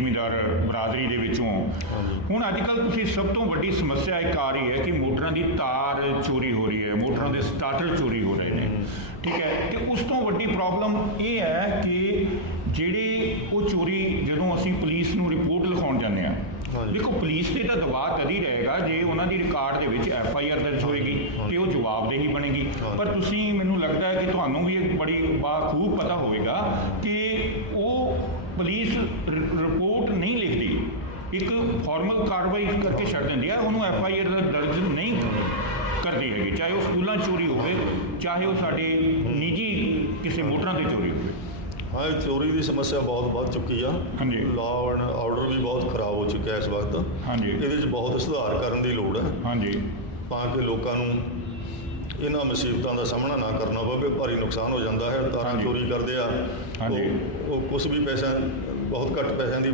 ਜ਼ਿਮੀਂਦਾਰ ਬਰਾਦਰੀ ਦੇ ਵਿੱਚੋਂ ਹੁਣ ਅੱਜ ਕੱਲ ਤੁਸੀਂ ਸਭ ਤੋਂ ਵੱਡੀ ਸਮੱਸਿਆ ਇੱਕ ਆ ਰਹੀ ਹੈ ਕਿ ਮੋਟਰਾਂ ਦੀ ਤਾਰ ਚੋਰੀ ਹੋ ਰਹੀ ਹੈ ਮੋਟਰਾਂ ਦੇ ਸਟਾਰਟਰ ਚੋਰੀ ਹੋ ਰਹੇ ਨੇ ਠੀਕ ਹੈ ਤੇ ਉਸ ਤੋਂ ਵੱਡੀ ਪ੍ਰੋਬਲਮ ਇਹ ਹੈ ਕਿ ਜਿਹੜੇ ਉਹ ਚੋਰੀ ਜਦੋਂ ਅਸੀਂ ਪੁਲਿਸ ਨੂੰ ਰਿਪੋਰਟ ਲਿਖਾਉਣ ਜਾਂਦੇ ਆ। ਦੇਖੋ ਪੁਲਿਸ ਤੇ ਤਾਂ ਦਬਾਅ ਤਦ ਹੀ ਰਹੇਗਾ ਜੇ ਉਹਨਾਂ ਦੀ ਰਿਕਾਰਡ ਦੇ ਵਿੱਚ ਐਫ ਆਈ ਆਰ ਦਰਜ ਹੋਏਗੀ ਤੇ ਉਹ ਜਵਾਬਦੇਹੀ ਬਣੇਗੀ। ਪਰ ਤੁਸੀਂ ਮੈਨੂੰ ਲੱਗਦਾ ਹੈ ਕਿ ਤੁਹਾਨੂੰ ਵੀ ਇੱਕ ਬੜੀ ਬਾਖੂਬ ਪਤਾ ਹੋਵੇਗਾ ਕਿ ਉਹ ਪੁਲਿਸ ਰਿਪੋਰਟ ਫਾਰਮਲ ਕਾਰਵਾਈ ਕਰਕੇ ਛੱਡ ਦਿੰਦੀ ਆ ਉਹਨੂੰ ਐਫ ਆਈ ਆਰ ਦਾ ਦਰਜ ਨਹੀਂ ਕਰਦੀ ਹੈਗੀ ਚਾਹੇ ਉਹ ਸਕੂਲਾਂ ਚੋਰੀ ਹੋਵੇ ਚਾਹੇ ਉਹ ਸਾਡੇ ਨਿੱਜੀ ਕਿਸੇ ਮੋਟਰਾਂ ਤੇ ਚੋਰੀ ਹੋਵੇ ਹਾਂ ਚੋਰੀ ਦੀ ਸਮੱਸਿਆ ਬਹੁਤ ਵੱਧ ਚੁੱਕੀ ਆ ਹਾਂਜੀ। ਲਾਅ ਐਂਡ ਆਰਡਰ ਵੀ ਬਹੁਤ ਖਰਾਬ ਹੋ ਚੁੱਕਿਆ ਇਸ ਵਕਤ ਹਾਂਜੀ। ਇਹਦੇ 'ਚ ਬਹੁਤ ਸੁਧਾਰ ਕਰਨ ਦੀ ਲੋੜ ਹੈ ਹਾਂਜੀ ਤਾਂ ਕਿ ਲੋਕਾਂ ਨੂੰ ਇਹਨਾਂ ਮੁਸੀਬਤਾਂ ਦਾ ਸਾਹਮਣਾ ਨਾ ਕਰਨਾ ਪਵੇ ਭਾਰੀ ਨੁਕਸਾਨ ਹੋ ਜਾਂਦਾ ਹੈ ਤਾਰਾਂ। ਚੋਰੀ ਕਰਦੇ ਆ ਹਾਂਜੀ। ਉਹ ਉਹ ਕੁਝ ਵੀ ਪੈਸਾ ਬਹੁਤ ਘੱਟ ਪੈਸਿਆਂ ਦੀ